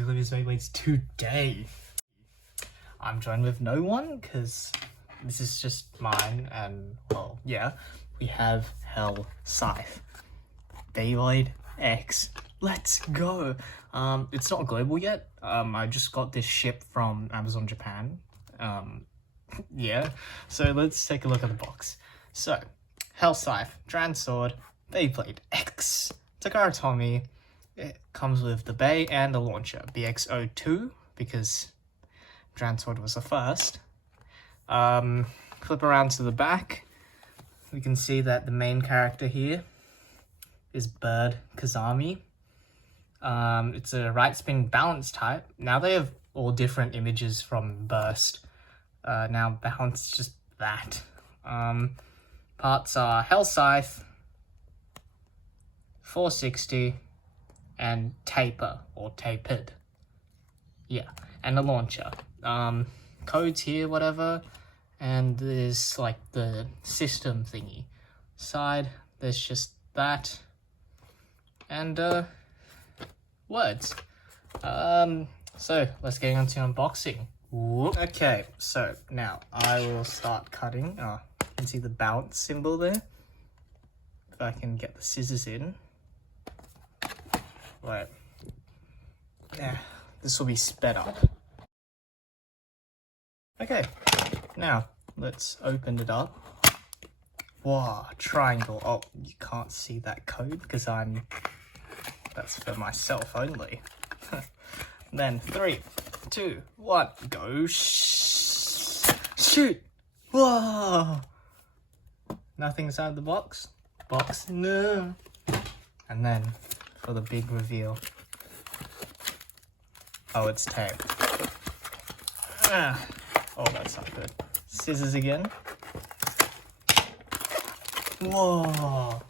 to Cliffi's Beyblades today. I'm joined with no one because this is just mine, and well, yeah, we have Scythe. Beyblade X. Let's go. It's not global yet. I just got this ship from Amazon Japan. Yeah. So let's take a look at the box. So, Scythe, Dran Sword, Beyblade X, Takara Tommy. It comes with the bay and the launcher, BX-02, because Dran Sword was the first. Flip around to the back. We can see that the main character here is Bird Kazami. It's a right spin balance type. Now they have all different images from Burst. Now balance is just that. Parts are Scythe, 460, and taper or tapered. Yeah, and the launcher. Codes here, whatever. And there's like the system thingy. Side, there's just that. And words. So let's get on to unboxing. Whoop. Okay, so now I will start cutting. Oh, you can see the bounce symbol there. If I can get the scissors in. Right. Yeah, this will be sped up. Okay, now let's open it up. Wow, triangle. Oh, you can't see that code because that's for myself only. Then 3, 2, 1, go. Shoot! Whoa! Nothing inside the box. No. And then for the big reveal. Oh, it's tape. Oh, that's not good. Scissors again. Whoa!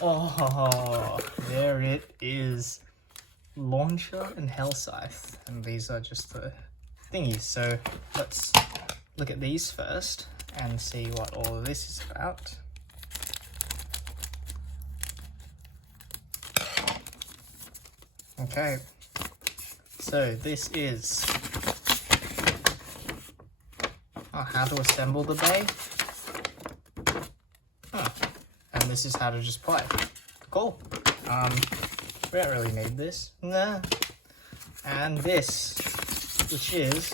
Oh, there it is. Launcher and Scythe. And these are just the thingies. So let's look at these first and see what all of this is about. Okay. So this is how to assemble the bay. And this is how to just play. Cool. We don't really need this. Nah. And this, which is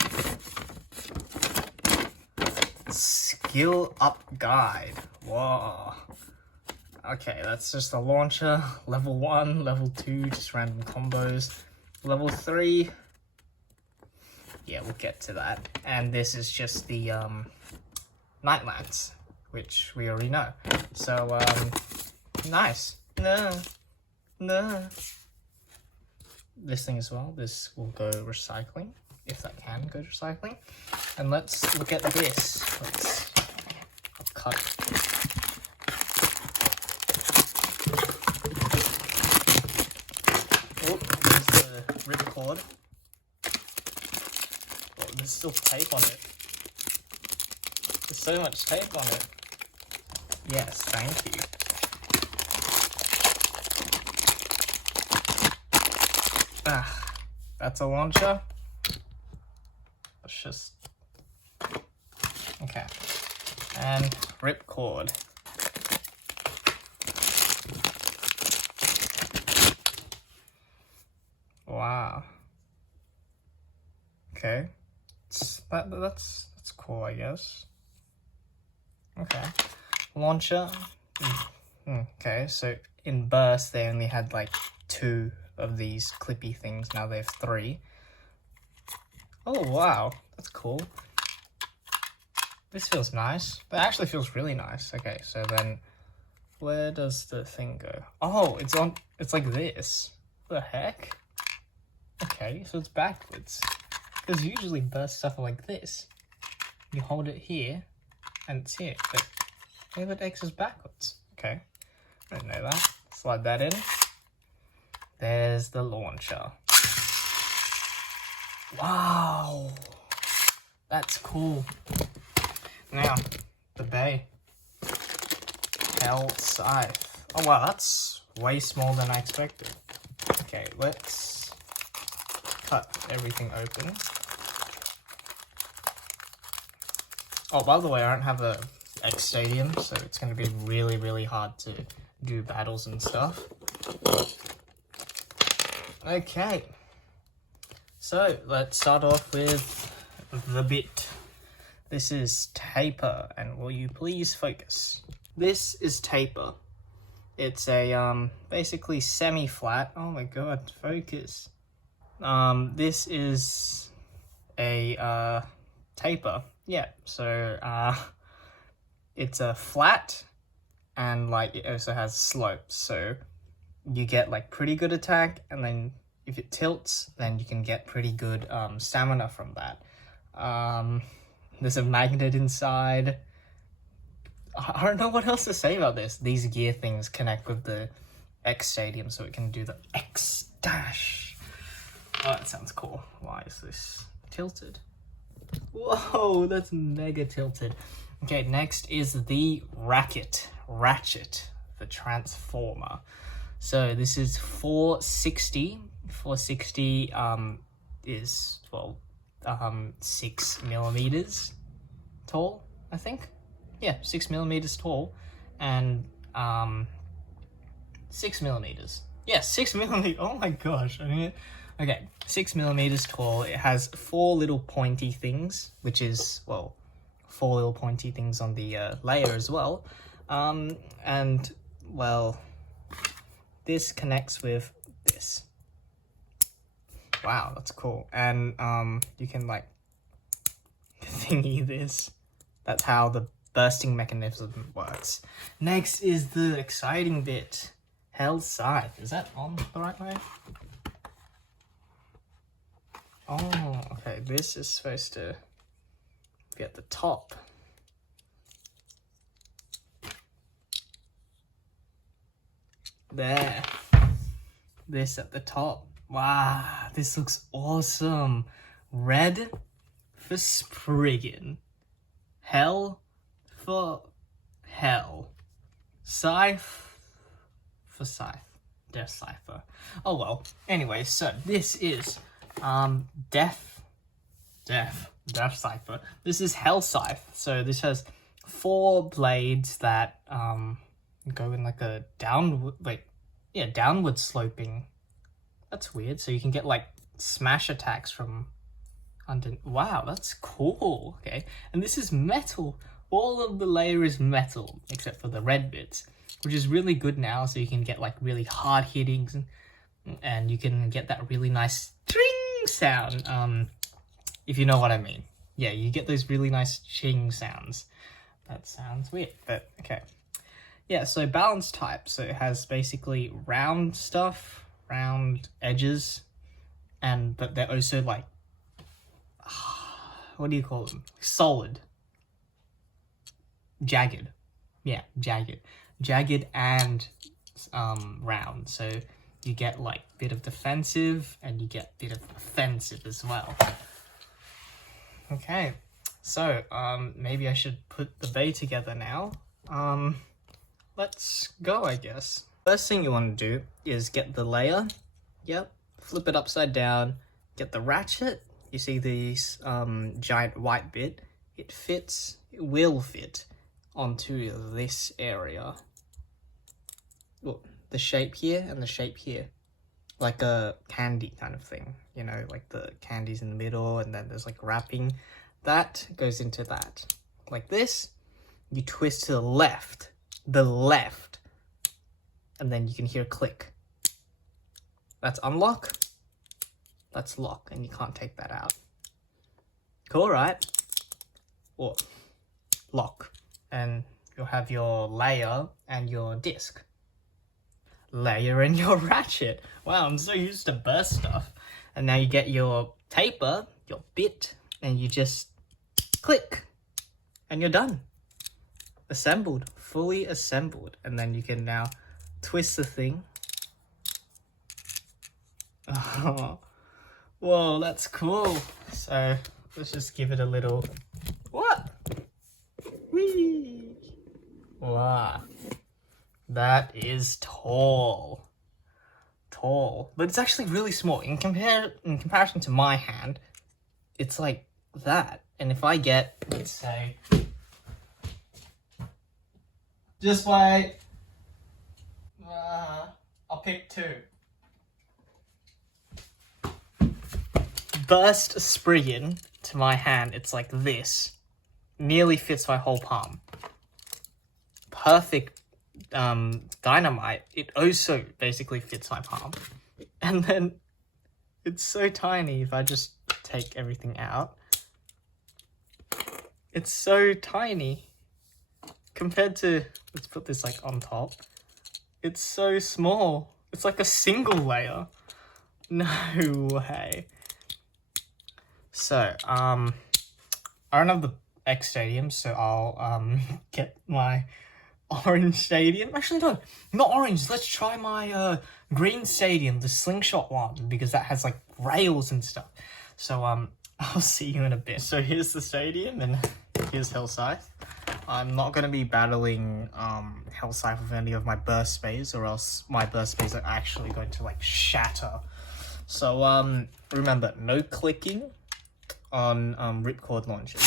Skill Up Guide. Whoa. Okay, that's just a launcher. Level 1, level 2, just random combos. Level 3, yeah, we'll get to that. And this is just the Night Lance, which we already know. So, nice. No. This thing as well. This will go recycling, if that can go recycling. And let's look at this. I'll cut. Oh, there's the ripcord. Oh, there's still tape on it. There's so much tape on it. Yes, thank you. That's a launcher. Let's just... Okay. And ripcord. Wow. Okay. That's cool, I guess. Okay. Launcher. Okay, so in Burst they only had like 2 of these clippy things. Now they have 3. Oh wow, that's cool. This feels nice. That actually feels really nice. Okay, so then where does the thing go? Oh, it's like this. What the heck? Okay, so it's backwards. Because usually Burst stuff are like this. You hold it here and it's here. But Beyblade X is backwards. Okay, I didn't know that. Slide that in. There's the launcher. Wow, that's cool. Now, the bay. Scythe. Oh wow, that's way smaller than I expected. Okay, let's cut everything open. Oh, by the way, I don't have a X Stadium, so it's going to be really, really hard to do battles and stuff. Okay, so let's start off with the bit. This is taper, and will you please focus? This is taper. It's a basically semi-flat. Oh my god, focus. This is a taper. Yeah, so it's a flat, and like it also has slopes, so you get like pretty good attack, and then if it tilts, then you can get pretty good stamina from that. There's a magnet inside. I don't know what else to say about this. These gear things connect with the X Stadium, so it can do the X dash. Oh, that sounds cool. Why is this tilted? Whoa, that's mega tilted. Okay, next is the Ratchet, the Transformer. So this is 460. 460 is, well, 6 millimeters tall, I think. Yeah, 6 millimeters tall, and 6 millimeters. Yeah, 6 millimeters. Oh my gosh. I mean, okay, 6 millimeters tall. It has 4 little pointy things, which is, well, 4 little pointy things on the layer as well. And, well, this connects with this. Wow, that's cool. And you can like thingy this. That's how the bursting mechanism works. Next is the exciting bit. Hell Scythe. Is that on the right way? Oh, okay. This is supposed to be at the top. There. This at the top. Wow, this looks awesome. Red for Spriggan. Hell for Hell. Scythe for Scythe. Death Cypher. Oh well. Anyway, so this is Death Cypher. This is Hell Scythe. So this has 4 blades that go in like a downward sloping. That's weird. So you can get like smash attacks from under. Wow, that's cool. Okay, and this is metal. All of the layer is metal except for the red bits, which is really good now. So you can get like really hard hittings, and you can get that really nice ching sound. If you know what I mean. Yeah, you get those really nice ching sounds. That sounds weird, but okay. Yeah, so balance type. So it has basically round stuff. Round edges, but they're also like, what do you call them? Solid. Jagged. Yeah, jagged and round. So you get like a bit of defensive and you get a bit of offensive as well. Okay, so maybe I should put the bay together now. Let's go, I guess. First thing you want to do is get the layer. Yep, flip it upside down, get the ratchet. You see these giant white bit. It will fit onto this area. Well, the shape here and the shape here. Like a candy kind of thing. You know, like the candy's in the middle and then there's like wrapping. That goes into that. Like this, you twist to the left. And then you can hear a click. That's unlock. That's lock, and you can't take that out. Cool, right? Or lock. And you'll have your layer and your disc. Layer and your ratchet. Wow, I'm so used to burst stuff. And now you get your taper, your bit, and you just click. And you're done. Assembled. Fully assembled. And then you can now twist the thing. Oh, whoa, that's cool. So let's just give it a little. What? Whee! Wow, that is tall. tall, but it's actually really small. In comparison to my hand, it's like that. And if I get, let's say, just wait, I'll pick 2. Burst Spriggan to my hand, it's like this. Nearly fits my whole palm. Perfect Dynamite, it also basically fits my palm. And then it's so tiny if I just take everything out. It's so tiny compared to, let's put this like on top. It's so small. It's like a single layer. No way. So, I don't have the X Stadium, so I'll get my orange stadium. Actually, no, not orange. Let's try my green stadium, the slingshot one, because that has like rails and stuff. So I'll see you in a bit. So here's the stadium, and here's Hell Scythe. I'm not gonna be battling Hell Scythe with any of my burst space, or else my burst space are actually going to like shatter. So remember, no clicking on ripcord launchers.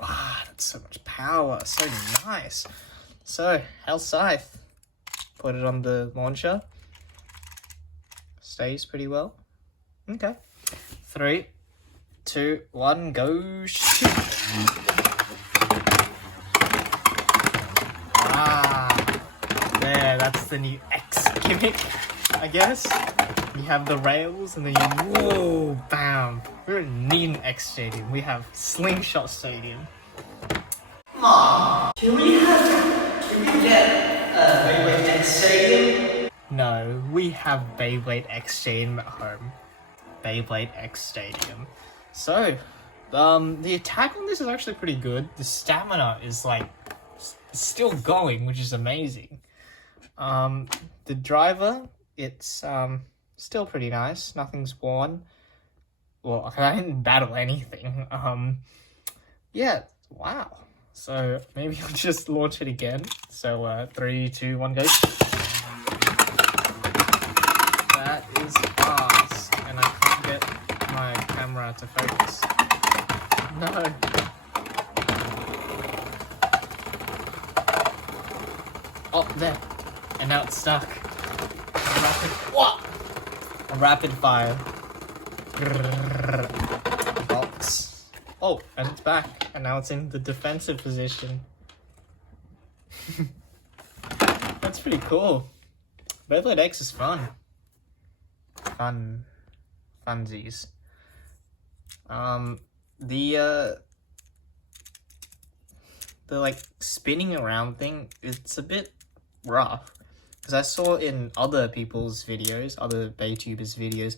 Wow, that's so much power, so nice. So, Hell Scythe, put it on the launcher. Stays pretty well. Okay. 3, 2, 1, go shoot. Ah, there, that's the new X gimmick, I guess. You have the rails and then you, whoa, bam. We don't need an X Stadium, we have Slingshot Stadium. Mom, can we get Beyblade X Stadium? No, we have Beyblade X Stadium at home. Beyblade X Stadium. So, the attack on this is actually pretty good. The stamina is like still going, which is amazing. The driver, it's still pretty nice. Nothing's worn. Well, I didn't battle anything. Yeah, wow. So maybe I'll just launch it again. So 3, 2, 1, go. That is fast, and I can't get my camera to focus. No. Oh, there. And now it's stuck. A rapid fire. Box. Oh, and it's back. And now it's in the defensive position. That's pretty cool. Beyblade X is fun. Funsies. The like spinning around thing, it's a bit rough. Because I saw in other people's videos, other Baytubers videos,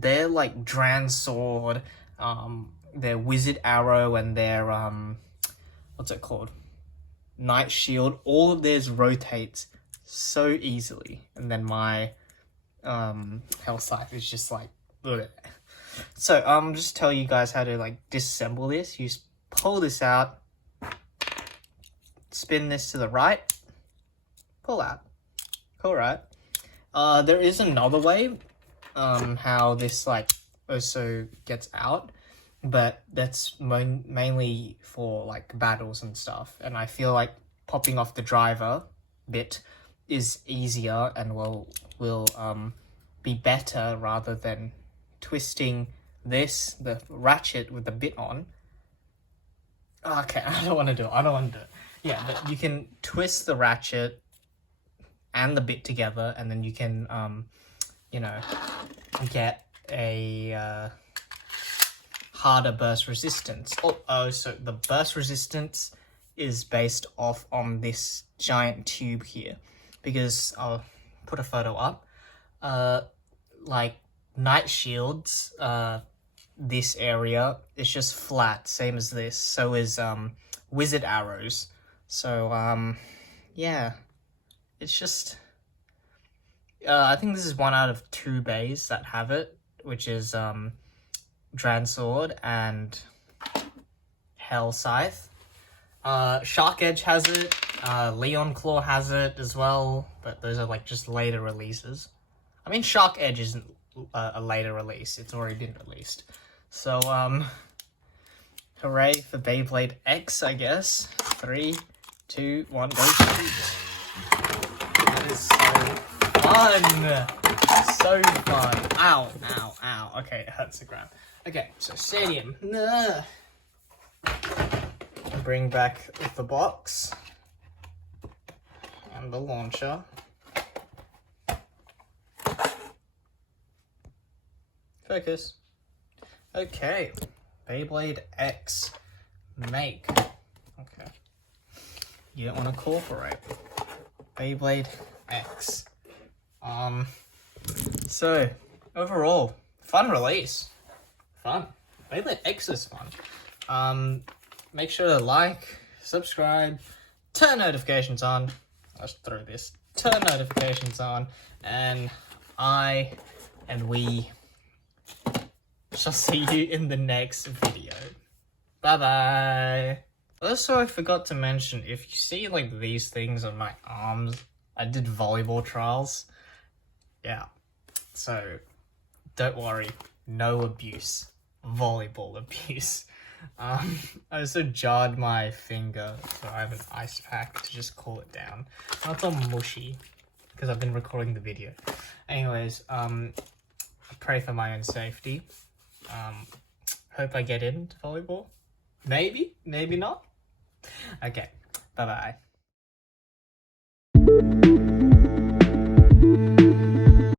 their like Dran Sword, their Wizard Arrow, and their what's it called? Night Shield, all of theirs rotates so easily. And then my Hell Scythe is just like bleh. So just tell you guys how to like disassemble this. You just pull this out, spin this to the right, pull out. Cool, right? There is another way how this like also gets out, but that's mainly for like battles and stuff, and I feel like popping off the driver bit is easier and will be better rather than twisting the ratchet with the bit on. Okay, I don't want to do it. Yeah, but you can twist the ratchet and the bit together, and then you can you know, get a harder burst resistance. So the burst resistance is based off on this giant tube here, because I'll put a photo up. Like Night Shields, this area is just flat, same as this. So is Wizard Arrows. So yeah, it's just I think this is 1 out of 2 bays that have it, which is Dran Sword and Hell Scythe. Shark Edge has it, Leon Claw has it as well, but those are like just later releases. I mean, Shark Edge isn't a later release, it's already been released. So, hooray for Beyblade X, I guess. 3, 2, 1, go shoot. That is so fun! So fun. Ow, ow, ow. Okay, it hurts the ground. Okay, so Stadium. Bring back the box. And the launcher. Focus. Okay. Beyblade X. Make. Okay. You don't want to cooperate. Beyblade X. So, overall, fun release. Fun. Beyblade X is fun. Make sure to like, subscribe, turn notifications on. Let's throw this. Turn notifications on. And I and we shall see you in the next video. Bye-bye. Also, I forgot to mention, if you see like these things on my arms, I did volleyball trials. Yeah. So, don't worry. No abuse. Volleyball abuse. I also jarred my finger, so I have an ice pack to just cool it down. Now it's all mushy, because I've been recording the video. Anyways, pray for my own safety. Hope I get into volleyball. Maybe, maybe not. Okay, bye-bye.